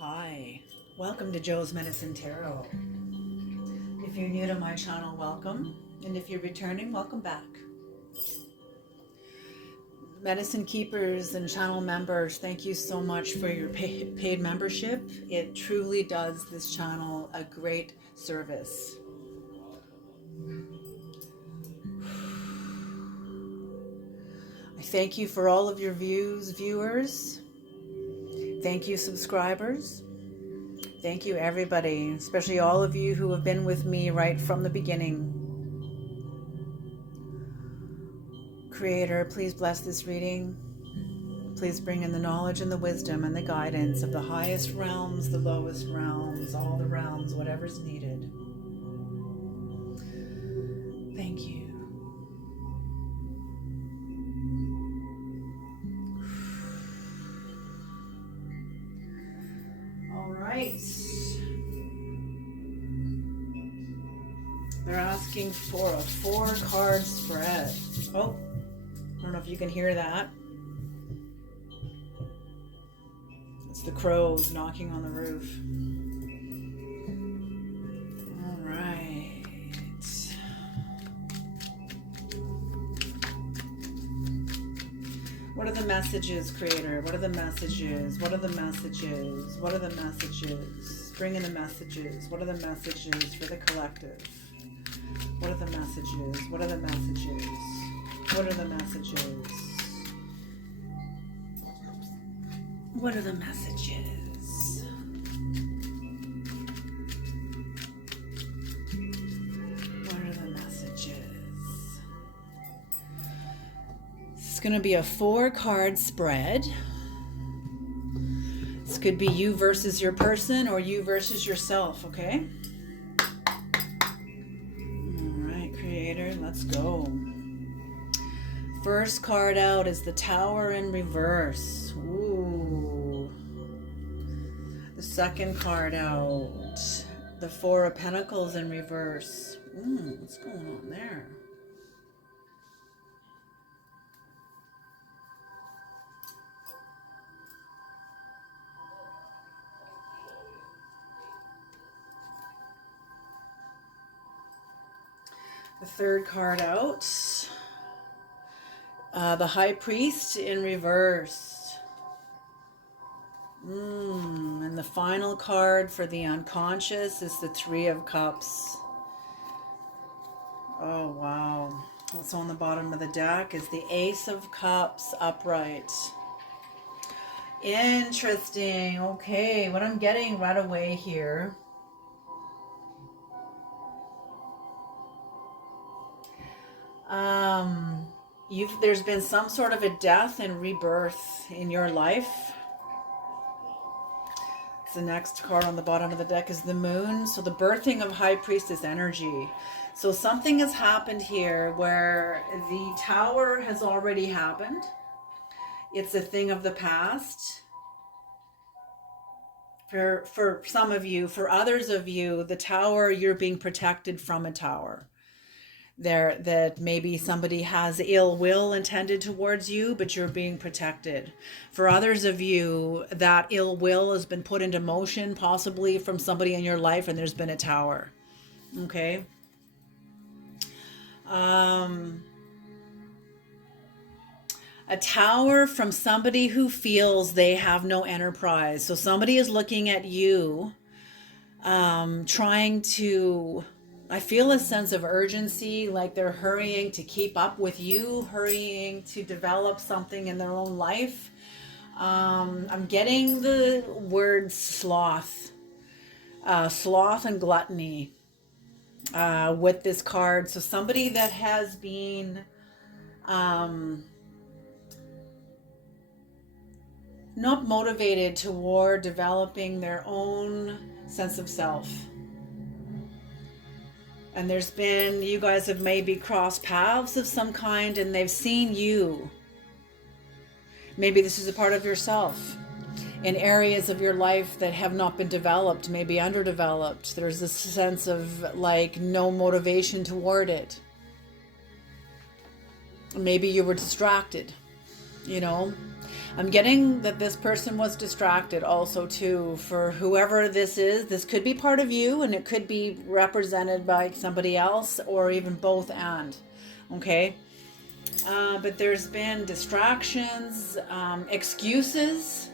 Hi, welcome to Joe's Medicine Tarot. If you're new to my channel, welcome. And if you're returning, welcome back. Medicine keepers and channel members, thank you so much for your paid membership. It truly does this channel a great service. I thank you for all of your viewers. Thank you, subscribers. Thank you, everybody, especially all of you who have been with me right from the beginning. Creator, please bless this reading. Please bring in the knowledge and the wisdom and the guidance of the highest realms, the lowest realms, all the realms, whatever's needed. Thank you. All right. They're asking for a 4-card spread. Oh, I don't know if you can hear that. It's the crows knocking on the roof. All right. What are the messages, Creator? What are the messages? What are the messages? What are the messages? Bring in the messages. What are the messages for the collective? What are the messages? What are the messages? What are the messages? What are the messages? What are the messages? It's going to be a 4-card spread. This could be you versus your person or you versus yourself, okay? Creator, let's go. First card out is the Tower in reverse. Ooh. The second card out, the 4 of Pentacles in reverse. What's going on there? The third card out, the High Priest in reverse. And the final card for the unconscious is the 3 of Cups. Oh, wow. What's on the bottom of the deck is the Ace of Cups upright. Interesting. Okay, what I'm getting right away here. There's been some sort of a death and rebirth in your life. The next card on the bottom of the deck is the Moon. So the birthing of High Priestess energy. So something has happened here where the Tower has already happened. It's a thing of the past. For some of you, for others of you, the Tower, you're being protected from a tower. That maybe somebody has ill will intended towards you, but you're being protected. For others of you, that ill will has been put into motion, possibly from somebody in your life, and there's been a tower. Okay. A tower from somebody who feels they have no enterprise. So somebody is looking at you, trying to... I feel a sense of urgency, like they're hurrying to keep up with you, hurrying to develop something in their own life. I'm getting the word sloth. Sloth and gluttony with this card. So somebody that has been not motivated toward developing their own sense of self. And there's been, you guys have maybe crossed paths of some kind and they've seen you. Maybe this is a part of yourself in areas of your life that have not been developed, maybe underdeveloped. There's this sense of like no motivation toward it. Maybe you were distracted, you know. I'm getting that this person was distracted also too. For whoever this is, this could be part of you and it could be represented by somebody else, or even both. And okay, but there's been distractions, excuses.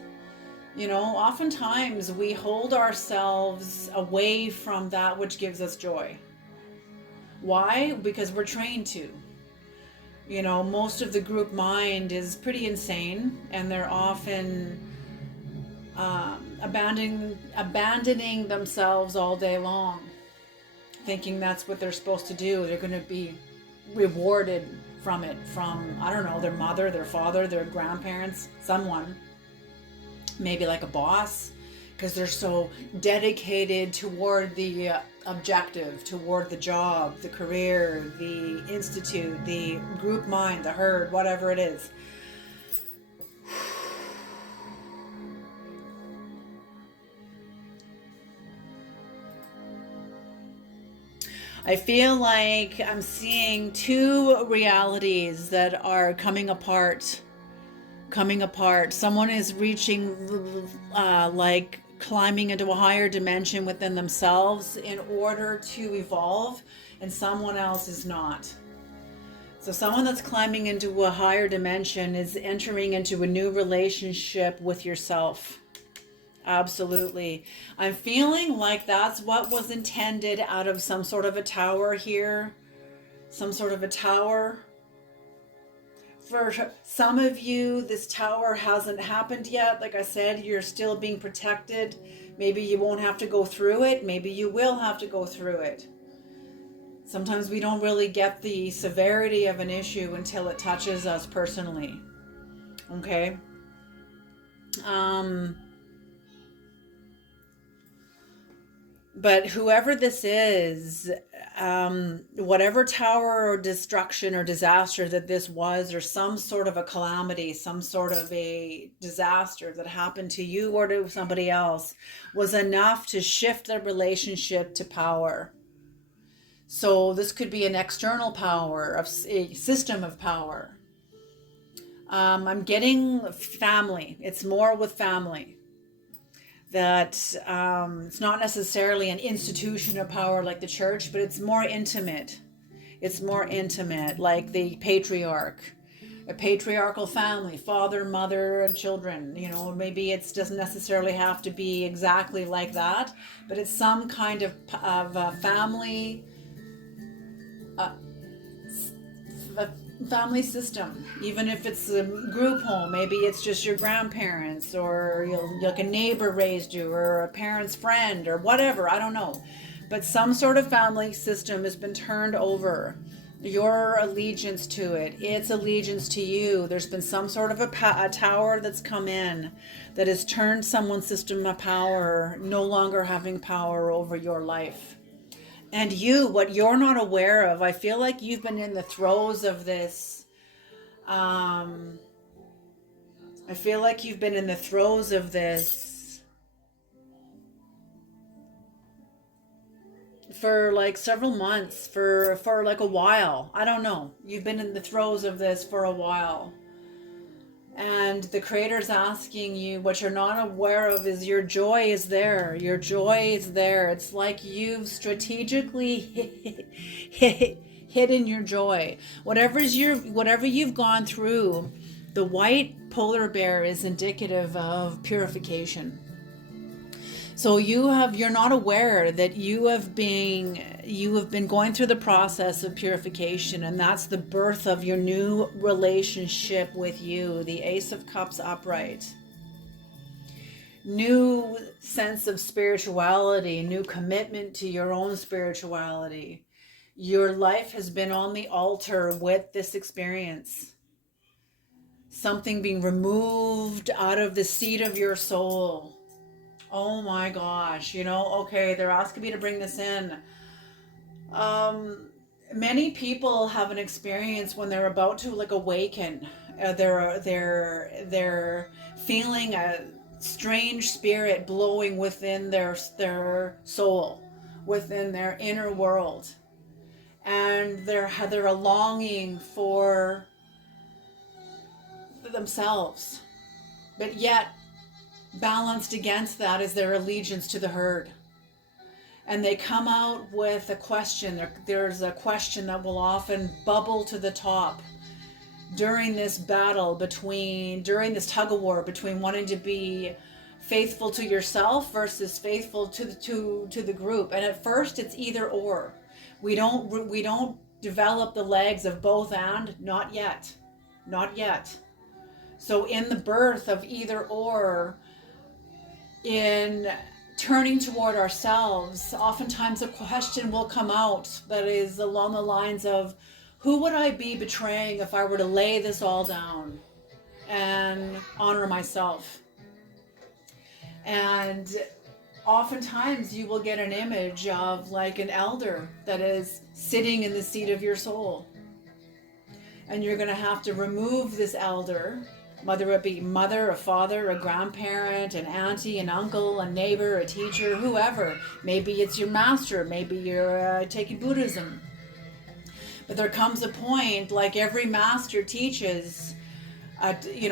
You know, oftentimes we hold ourselves away from that which gives us joy. Why? Because we're trained to. You know, most of the group mind is pretty insane, and they're often abandoning themselves all day long, thinking that's what they're supposed to do. They're going to be rewarded from it, from, I don't know, their mother, their father, their grandparents, someone, maybe like a boss, because they're so dedicated toward the objective, toward the job, the career, the institute, the group mind, the herd, whatever it is. I feel like I'm seeing two realities that are coming apart. Someone is reaching, like climbing into a higher dimension within themselves in order to evolve, and someone else is not. So someone that's climbing into a higher dimension is entering into a new relationship with yourself. Absolutely. I'm feeling like that's what was intended out of some sort of a tower here. Some sort of a tower. For some of you, this tower hasn't happened yet. Like I said, you're still being protected. Maybe you won't have to go through it. Maybe you will have to go through it. Sometimes we don't really get the severity of an issue until it touches us personally. Okay? But whoever this is, whatever tower or destruction or disaster that this was, or some sort of a calamity, some sort of a disaster that happened to you or to somebody else, was enough to shift the relationship to power. So this could be an external power, a system of power. I'm getting family. It's more with family. That it's not necessarily an institution of power like the church, but it's more intimate. It's more intimate, like the patriarch, a patriarchal family, father, mother, and children. You know, maybe it doesn't necessarily have to be exactly like that, but it's some kind of family, a family system. Even if it's a group home, maybe it's just your grandparents, or like a neighbor raised you, or a parent's friend, or whatever, I don't know, but some sort of family system has been turned over. Your allegiance to it, its allegiance to you. There's been some sort of a tower that's come in that has turned someone's system of power, no longer having power over your life. And you, what you're not aware of, I feel like you've been in the throes of this. I feel like you've been in the throes of this for like several months, for like a while. I don't know. You've been in the throes of this for a while. And the creator's asking you, what you're not aware of is your joy is there. Your joy is there. It's like you've strategically hidden your joy. Whatever you've gone through, the white polar bear is indicative of purification. So you're not aware that you have been going through the process of purification, and that's the birth of your new relationship with you, the Ace of Cups upright. New sense of spirituality, new commitment to your own spirituality. Your life has been on the altar with this experience. Something being removed out of the seat of your soul. Oh my gosh, okay, they're asking me to bring this in. Many people have an experience when they're about to like awaken. They're feeling a strange spirit blowing within their soul, within their inner world. And they're a longing for themselves. But yet, balanced against that is their allegiance to the herd. And they come out with a question. There's a question that will often bubble to the top during this battle during this tug of war between wanting to be faithful to yourself versus faithful to the group. And at first it's either or. We don't develop the legs of both and, not yet. Not yet. So in the birth of either or, in turning toward ourselves, oftentimes a question will come out that is along the lines of, who would I be betraying if I were to lay this all down and honor myself? And oftentimes you will get an image of like an elder that is sitting in the seat of your soul. And you're going to have to remove this elder, whether it be mother, a father, a grandparent, an auntie, an uncle, a neighbor, a teacher, whoever. Maybe it's your master, maybe you're taking Buddhism. But there comes a point, like every master teaches,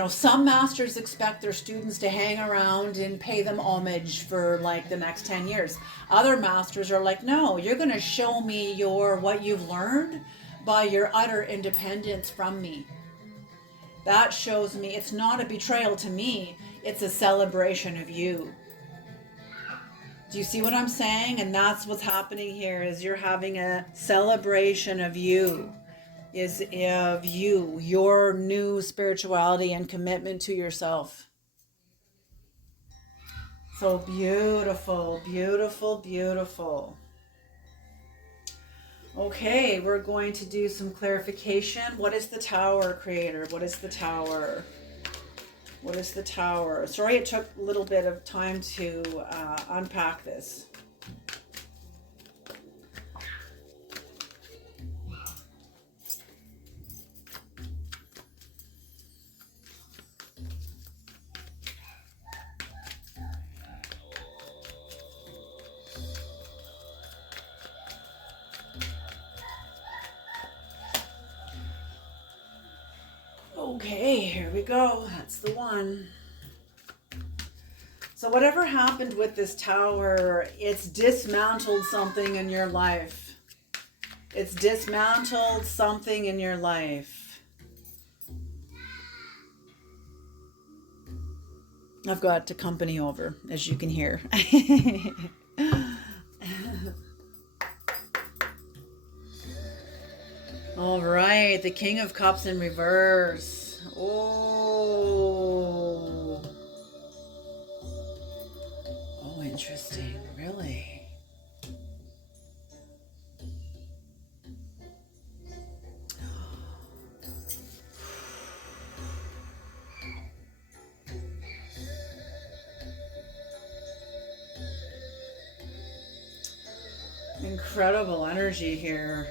some masters expect their students to hang around and pay them homage for like the next 10 years. Other masters are like, no, you're going to show me what you've learned by your utter independence from me. That shows me it's not a betrayal to me, it's a celebration of you. Do you see what I'm saying? And that's what's happening here, is you're having a celebration of you, your new spirituality and commitment to yourself. So beautiful, beautiful, beautiful. Okay, we're going to do some clarification. What is the tower, creator? What is the tower? What is the tower? Sorry it took a little bit of time to unpack this. Okay, here we go. That's the one. So whatever happened with this tower, it's dismantled something in your life. It's dismantled something in your life. I've got the company over, as you can hear. All right, the King of Cups in reverse. Oh, interesting. Really? Incredible energy here.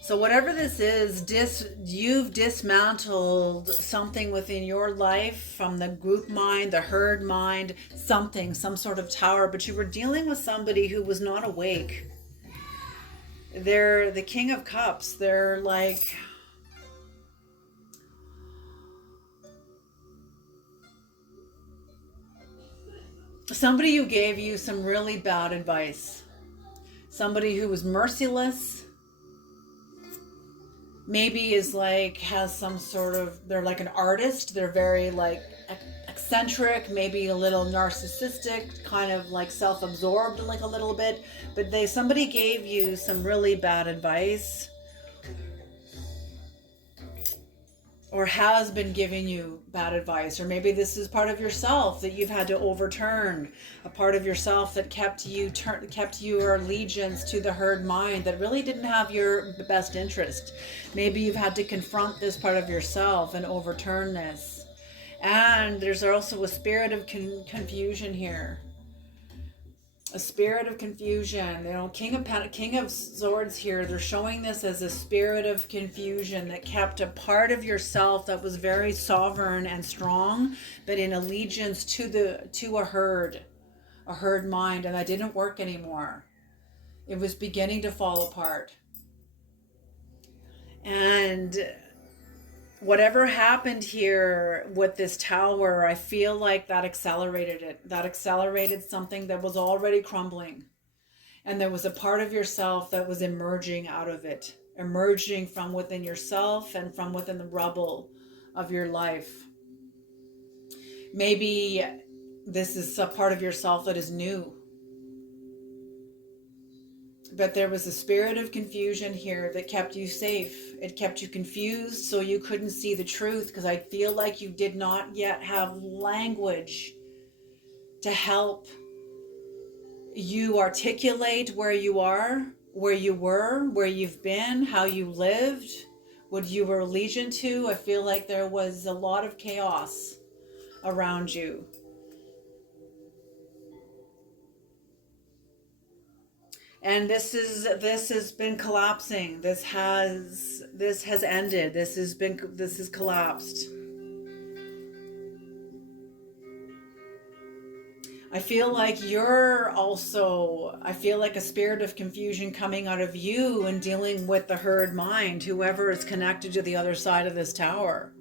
So whatever this is, you've dismantled something within your life from the group mind, the herd mind, some sort of tower, but you were dealing with somebody who was not awake. They're the King of Cups. They're like, somebody who gave you some really bad advice. Somebody who was merciless. Maybe is like, has some sort of, they're like an artist. They're very like eccentric, maybe a little narcissistic, kind of like self-absorbed like a little bit. But somebody gave you some really bad advice, or has been giving you bad advice, or maybe this is part of yourself that you've had to overturn, a part of yourself that kept your allegiance to the herd mind that really didn't have your best interest. Maybe you've had to confront this part of yourself and overturn this. And there's also a spirit of confusion here. A spirit of confusion. King of Swords here, they're showing this as a spirit of confusion that kept a part of yourself that was very sovereign and strong, but in allegiance to a herd mind, and that didn't work anymore. It was beginning to fall apart. And whatever happened here with this tower, I feel like that accelerated it. That accelerated something that was already crumbling. And there was a part of yourself that was emerging out of it, emerging from within yourself and from within the rubble of your life. Maybe this is a part of yourself that is new. But there was a spirit of confusion here that kept you safe. It kept you confused so you couldn't see the truth, because I feel like you did not yet have language to help you articulate where you are, where you were, where you've been, how you lived, what you were allegiant to. I feel like there was a lot of chaos around you. And this has been collapsing. This has ended. This has collapsed. I feel like I feel like a spirit of confusion coming out of you and dealing with the herd mind, whoever is connected to the other side of this tower.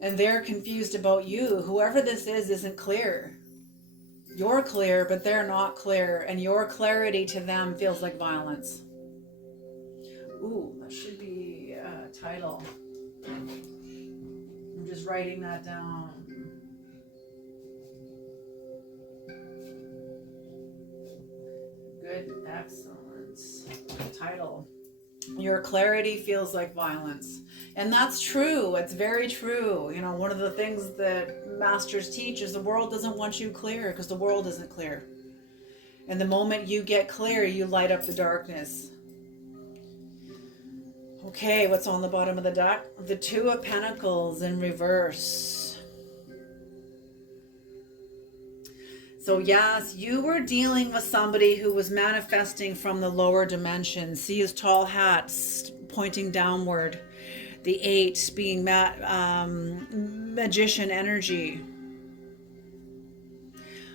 And they're confused about you. Whoever this is isn't clear. You're clear, but they're not clear. And your clarity to them feels like violence. Ooh, that should be a title. I'm just writing that down. Good, excellent title. Your clarity feels like violence. And that's true. It's very true. You know, one of the things that masters teach is the world doesn't want you clear, because the world isn't clear. And the moment you get clear, you light up the darkness. Okay, what's on the bottom of the deck? The Two of Pentacles in reverse. So yes, you were dealing with somebody who was manifesting from the lower dimension. See his tall hat pointing downward. The 8 being magician energy.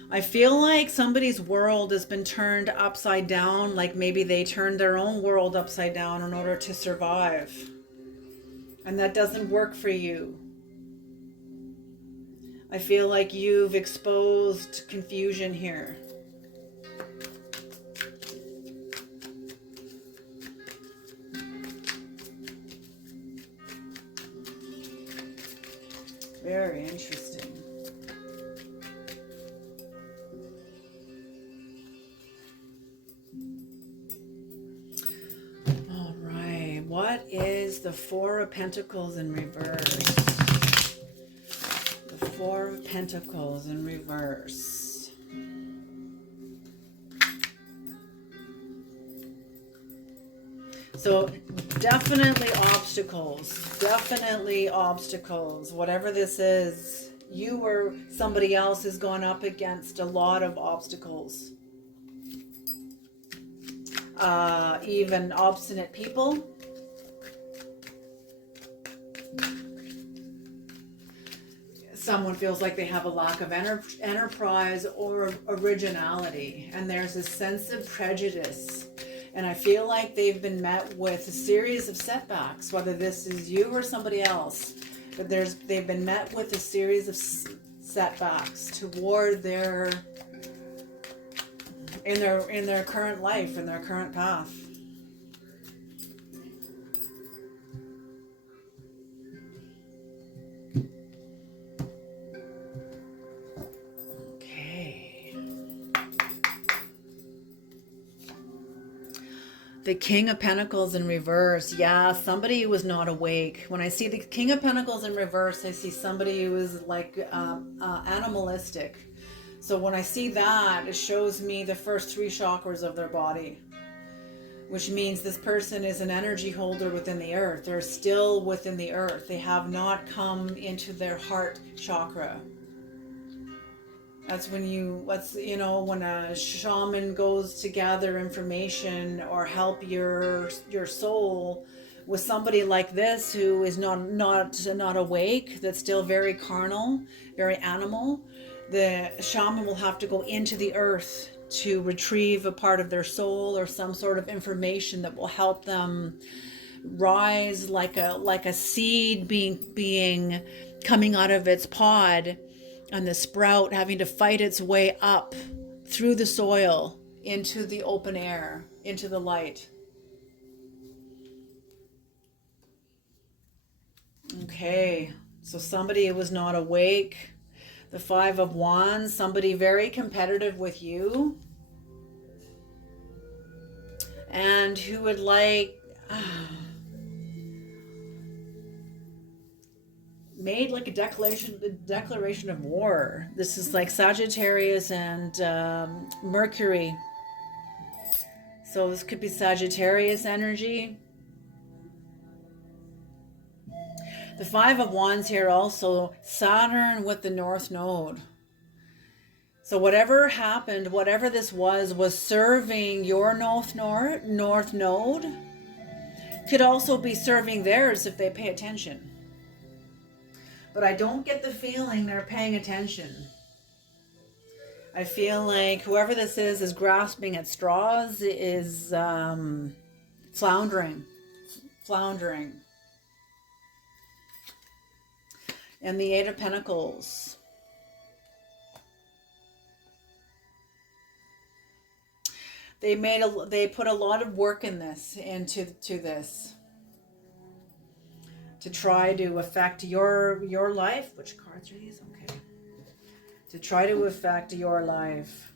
I feel like somebody's world has been turned upside down, like maybe they turned their own world upside down in order to survive. And that doesn't work for you. I feel like you've exposed confusion here. Very interesting. All right. What is the Four of Pentacles in reverse? Four of Pentacles in reverse. So definitely obstacles, whatever this is. You or somebody else has gone up against a lot of obstacles. Even obstinate people. Someone feels like they have a lack of enterprise or originality, and there's a sense of prejudice. And I feel like they've been met with a series of setbacks, whether this is you or somebody else, but they've been met with a series of setbacks toward in their current life, in their current path. The King of Pentacles in reverse. Yeah, somebody who was not awake. When I see the King of Pentacles in reverse, I see somebody who is like animalistic. So when I see that, it shows me the first 3 chakras of their body, which means this person is an energy holder within the earth. They're still within the earth. They have not come into their heart chakra. That's when when a shaman goes to gather information or help your soul with somebody like this who is not awake, that's still very carnal, very animal. The shaman will have to go into the earth to retrieve a part of their soul or some sort of information that will help them rise like a seed being coming out of its pod, and the sprout having to fight its way up through the soil into the open air, into the light. Okay, so somebody was not awake. The Five of Wands, somebody very competitive with you, and who would like made like a declaration of war. This is like Sagittarius and Mercury. So this could be Sagittarius energy. The Five of Wands here also, Saturn with the North Node. So whatever happened, whatever this was serving your North Node, could also be serving theirs if they pay attention. But I don't get the feeling they're paying attention. I feel like whoever this is grasping at straws, is floundering. And the Eight of Pentacles. They put a lot of work into this to try to affect your life. Which cards are these? Okay. To try to affect your life.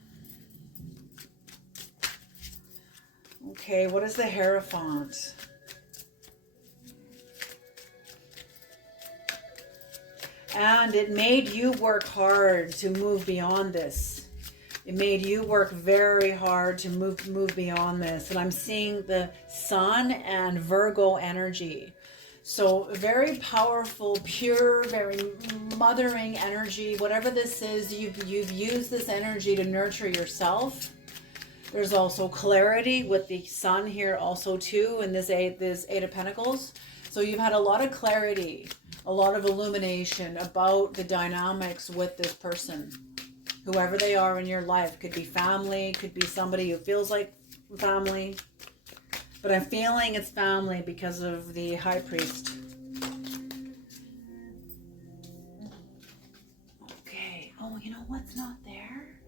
Okay, what is the Hierophant? And it made you work hard to move beyond this. It made you work very hard to move beyond this. And I'm seeing the Sun and Virgo energy. So very powerful, pure, very mothering energy. Whatever this is, you've used this energy to nurture yourself. There's also clarity with the Sun here also too, in this Eight of Pentacles. So you've had a lot of clarity, a lot of illumination about the dynamics with this person. Whoever they are in your life. Could be family, could be somebody who feels like family. But I'm feeling it's family because of the High Priest. Okay. Oh, you know what's not there?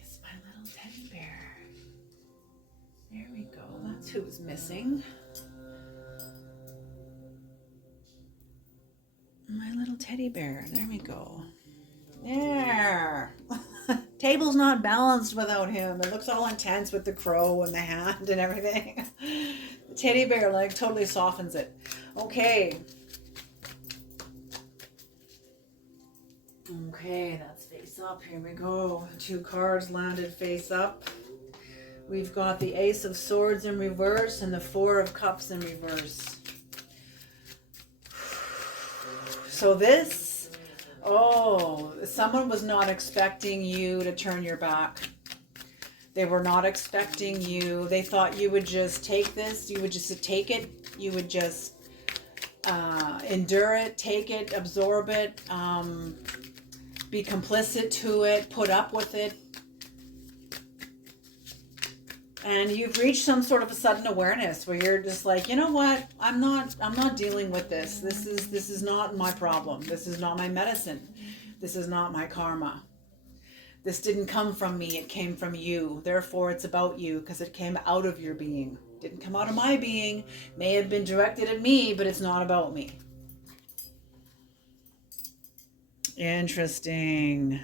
It's my little teddy bear. There we go. That's who's missing. My little teddy bear. There we go. There. Table's not balanced without him. It looks all intense with the crow and the hand and everything. The teddy bear like totally softens it. Okay. Okay, that's face up. Here we go. 2 cards landed face up. We've got the Ace of Swords in reverse and the 4 of Cups in reverse. So this, someone was not expecting you to turn your back. They were not expecting you. They thought you would just take this. You would just take it. You would just endure it, take it, absorb it, be complicit to it, put up with it. And you've reached some sort of a sudden awareness where you're just like, you know what? I'm not dealing with this. This is not my problem. This is not my medicine. This is not my karma. This didn't come from me. It came from you. Therefore, it's about you because it came out of your being. It didn't come out of my being. May have been directed at me, but it's not about me. Interesting.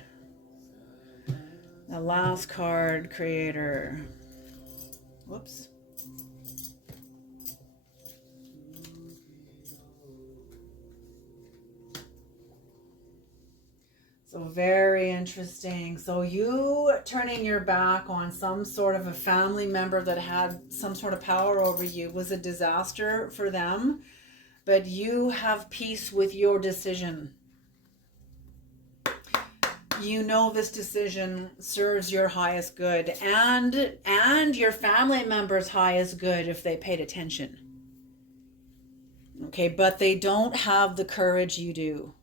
The last card, Creator. Whoops. So very interesting. So you turning your back on some sort of a family member that had some sort of power over you was a disaster for them, but you have peace with your decision. You know this decision serves your highest good and your family members' highest good if they paid attention. Okay, but they don't have the courage you do.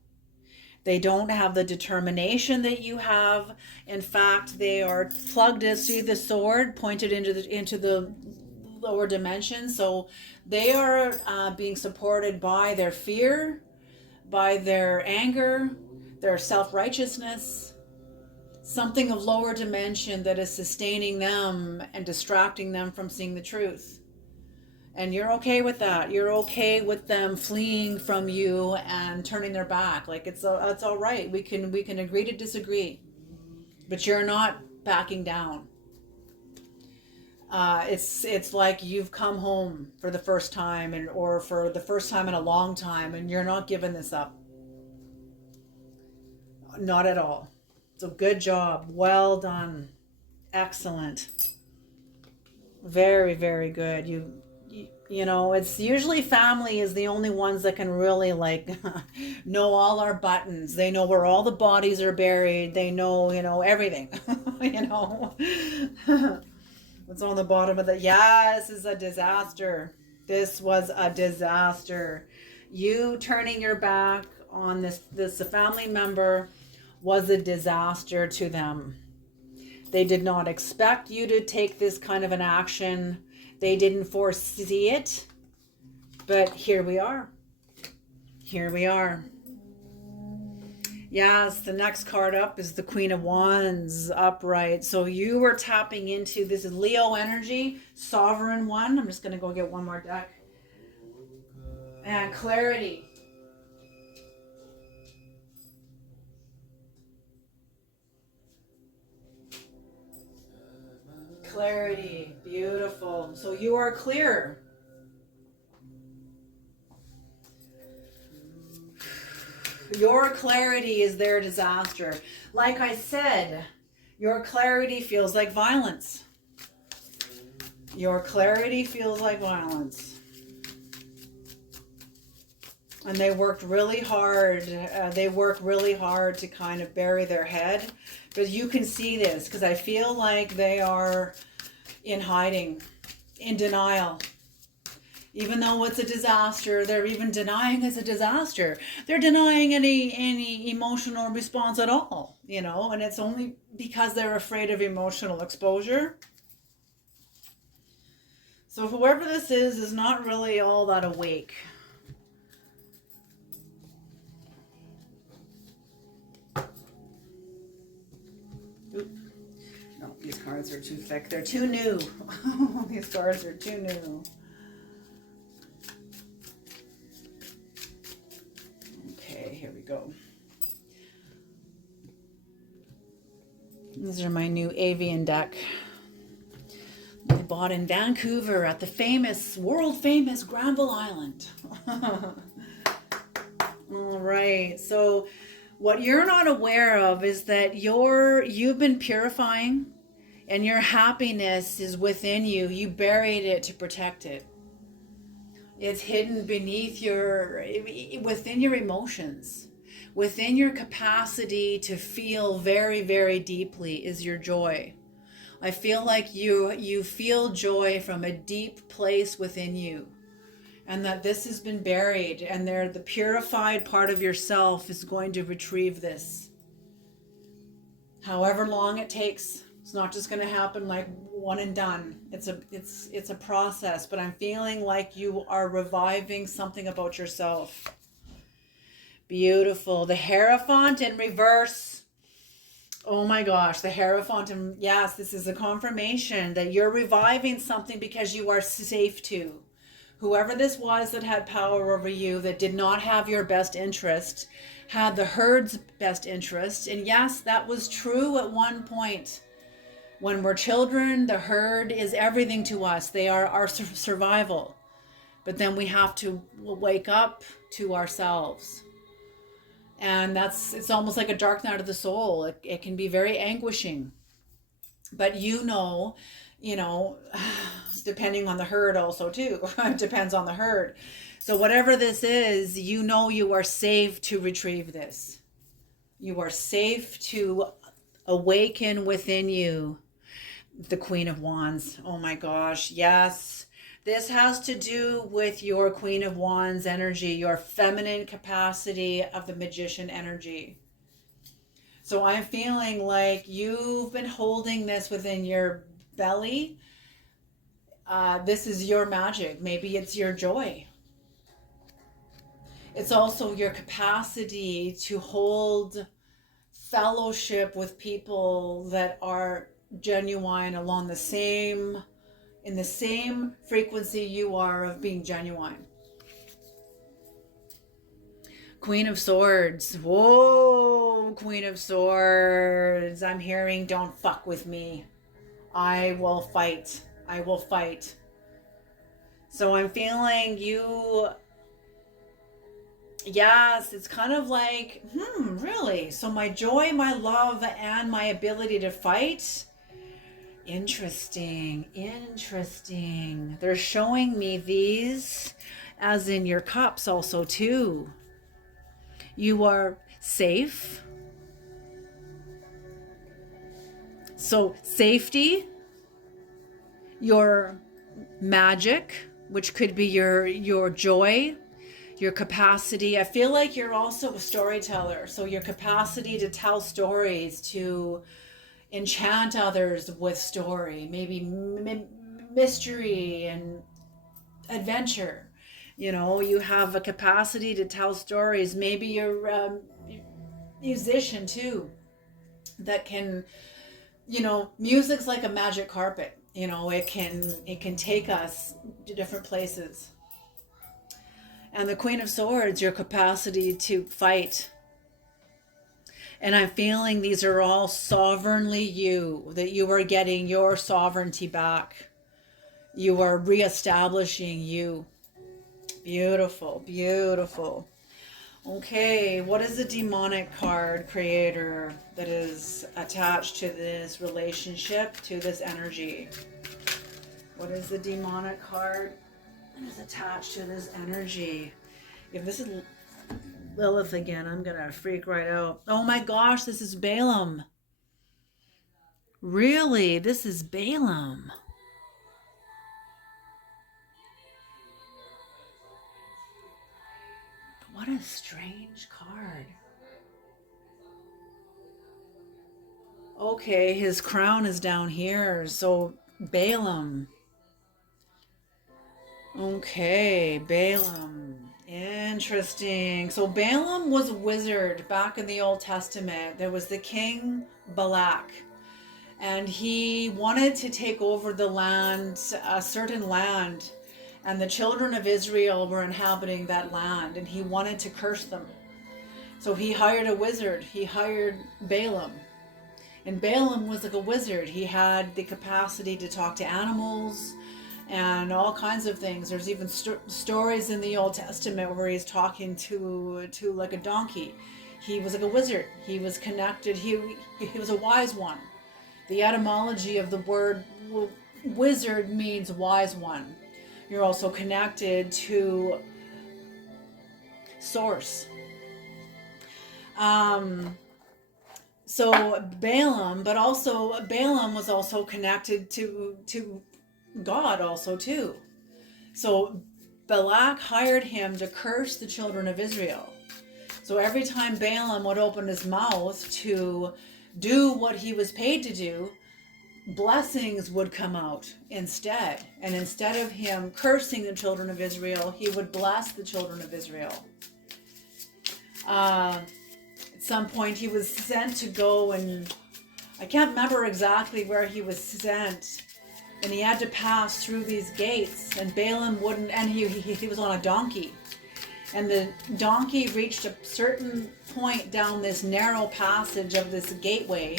They don't have the determination that you have. In fact, they are plugged to see the sword pointed into the lower dimension. So they are being supported by their fear, by their anger, their self-righteousness, something of lower dimension that is sustaining them and distracting them from seeing the truth. And you're okay with that. You're okay with them fleeing from you and turning their back. Like it's all right. We can agree to disagree, but you're not backing down. It's like you've come home for the first time, or for the first time in a long time, and you're not giving this up. Not at all. So good job. Well done. Excellent. Very, very good. You know, it's usually family is the only ones that can really like know all our buttons. They know where all the bodies are buried. They know, everything. you know. What's on the bottom of the, yeah, this is a disaster. This was a disaster. You turning your back on this family member was a disaster to them. They did not expect you to take this kind of an action. They didn't foresee it. But here we are. Here we are. Yes, the next card up is the Queen of Wands upright. So you were tapping into, this is Leo energy, sovereign one. I'm just going to go get one more deck. And clarity. Clarity, beautiful. So you are clear. Your clarity is their disaster. Like I said, your clarity feels like violence. Your clarity feels like violence. And they worked really hard. They worked really hard to kind of bury their head. But you can see this because I feel like they are in hiding, in denial. Even though it's a disaster, they're even denying it's a disaster. They're denying any emotional response at all, and it's only because they're afraid of emotional exposure. So whoever this is not really all that awake. Oop. No, these cards are too thick. They're too new. These cards are too new. Okay, here we go. These are my new avian deck. I bought in Vancouver at the world famous Granville Island. All right, so what you're not aware of is that you've been purifying, and your happiness is within you. You buried it to protect it. It's hidden within your emotions. Within your capacity to feel very, very deeply is your joy. I feel like you feel joy from a deep place within you. And that this has been buried, and the purified part of yourself is going to retrieve this. However long it takes. It's not just going to happen like one and done. It's a process, but I'm feeling like you are reviving something about yourself. Beautiful. The Hierophant in reverse. Oh my gosh, the Hierophant. And yes, this is a confirmation that you're reviving something because you are safe to. Whoever this was that had power over you, that did not have your best interest, had the herd's best interest. And yes, that was true at one point. When we're children, the herd is everything to us. They are our survival. But then we have to wake up to ourselves. And it's almost like a dark night of the soul. It can be very anguishing. But depending on the herd also too. It depends on the herd. So whatever this is, you are safe to retrieve this. You are safe to awaken within you the Queen of Wands. Oh my gosh, yes. This has to do with your Queen of Wands energy, your feminine capacity of the magician energy. So I'm feeling like you've been holding this within your belly. This is your magic. Maybe it's your joy. It's also your capacity to hold fellowship with people that are genuine along the same, in the same frequency you are of being genuine. Queen of Swords. Whoa, Queen of Swords. I'm hearing, don't fuck with me. I will fight. I will fight. So I'm feeling you. Yes, it's kind of like, really? So my joy, my love, and my ability to fight? Interesting, interesting. They're showing me these as in your cups also too. You are safe. So safety, your magic, which could be your joy, your capacity. I feel like you're also a storyteller. So your capacity to tell stories, to enchant others with story, maybe mystery and adventure. You know, you have a capacity to tell stories. Maybe you're a musician too, that can, you know, music's like a magic carpet. You know, it can take us to different places. And the Queen of Swords, your capacity to fight. And I'm feeling these are all sovereignly you, that you are getting your sovereignty back. You are reestablishing you. Beautiful, beautiful. Okay, what is the demonic card, creator, that is attached to this relationship, to this energy? What is the demonic card that is attached to this energy? If this is Lilith again, I'm gonna freak right out. Oh my gosh, this is Balaam. Really? This is Balaam. What a strange card. Okay, his crown is down here. So Balaam. Okay, Balaam. Interesting. So Balaam was a wizard back in the Old Testament. There was the king Balak, and he wanted to take over the land, a certain land, and the children of Israel were inhabiting that land, and he wanted to curse them. So he hired a wizard. He hired Balaam. And Balaam was like a wizard. He had the capacity to talk to animals and all kinds of things. There's even stories in the Old Testament where he's talking to like a donkey. He was like a wizard. He was connected. He was a wise one. The etymology of the word wizard means wise one. You're also connected to source. So Balaam, but also Balaam was also connected to God also too. So Balak hired him to curse the children of Israel. So every time Balaam would open his mouth to do what he was paid to do, blessings would come out instead. And instead of him cursing the children of Israel, he would bless the children of Israel. At some point he was sent to go, and I can't remember exactly where he was sent, and he had to pass through these gates, and Balaam wouldn't, and he was on a donkey, and the donkey reached a certain point down this narrow passage of this gateway,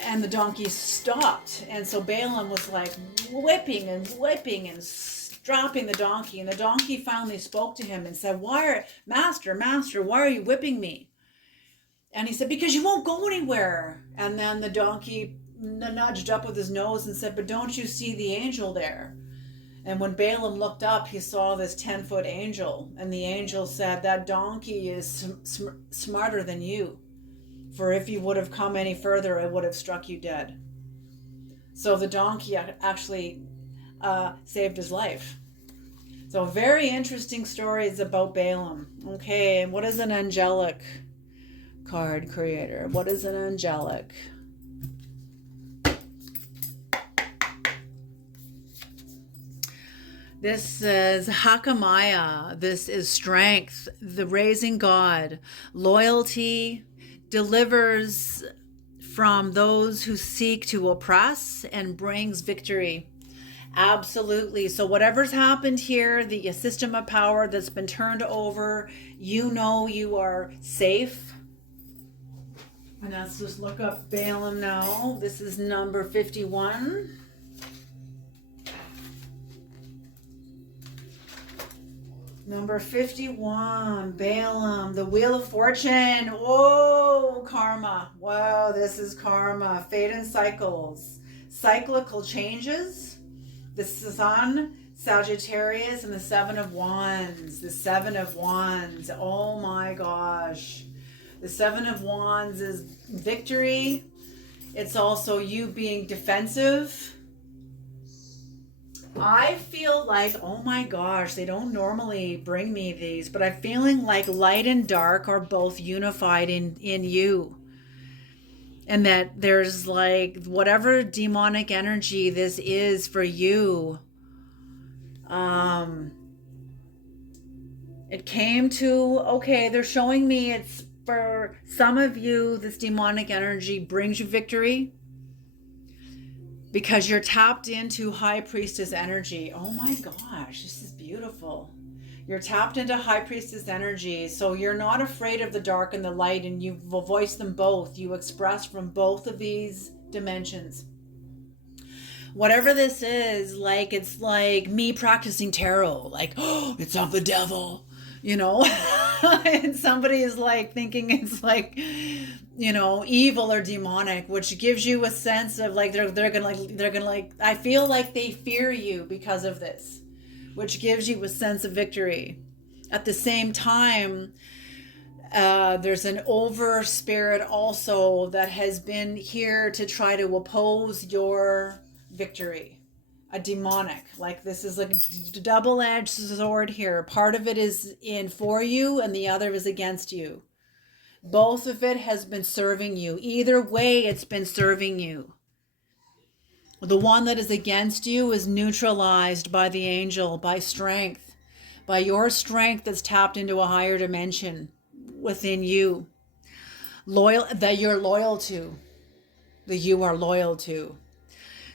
and the donkey stopped. And so Balaam was like whipping and dropping the donkey, and the donkey finally spoke to him and said, Master, why are you whipping me? And he said, because you won't go anywhere. And then the donkey nudged up with his nose and said, but don't you see the angel there? And when Balaam looked up, he saw this 10-foot angel, and the angel said, that donkey is smarter than you, for if you would have come any further, it would have struck you dead. So the donkey actually saved his life. So very interesting stories about Balaam. Okay, what is an angelic card creator? What is an angelic? This says Hakamaya. This is strength, the raising God, loyalty, delivers from those who seek to oppress, and brings victory. Absolutely. So whatever's happened here, the system of power that's been turned over, you know you are safe. And let's just look up Balaam now. This is number 51. Number 51, Balaam, the Wheel of Fortune. Oh, karma. Wow, this is karma. Fate and cycles. Cyclical changes. The Sun, Sagittarius, and the Seven of Wands. The Seven of Wands. Oh my gosh. The Seven of Wands is victory. It's also you being defensive. I feel like, oh my gosh, they don't normally bring me these, but I'm feeling like light and dark are both unified in you. And that there's like whatever demonic energy this is for you. It came to, okay, they're showing me it's for some of you, this demonic energy brings you victory. Because you're tapped into High Priestess energy. Oh my gosh, this is beautiful. You're tapped into High Priestess energy. So you're not afraid of the dark and the light, and you voice them both. You express from both of these dimensions. Whatever this is, like it's like me practicing tarot. Like, oh, it's of the devil. You know, and somebody is like thinking it's like, you know, evil or demonic, which gives you a sense of like they're gonna I feel like they fear you because of this, which gives you a sense of victory. At the same time, there's an over spirit also that has been here to try to oppose your victory. A demonic, like this is like a double-edged sword here. Part of it is in for you and the other is against you. Both of it has been serving you. Either way, it's been serving you. The one that is against you is neutralized by the angel, by strength, by your strength that's tapped into a higher dimension within you. Loyal, that you're loyal to, that you are loyal to.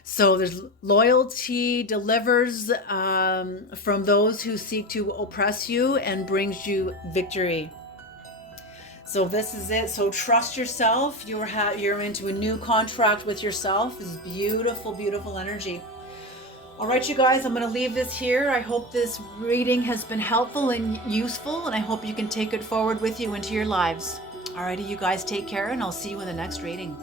So there's loyalty delivers from those who seek to oppress you and brings you victory. So this is it. So trust yourself. You're into a new contract with yourself. This is beautiful, beautiful energy. All right, you guys, I'm going to leave this here. I hope this reading has been helpful and useful, and I hope you can take it forward with you into your lives. All righty, you guys take care, and I'll see you in the next reading.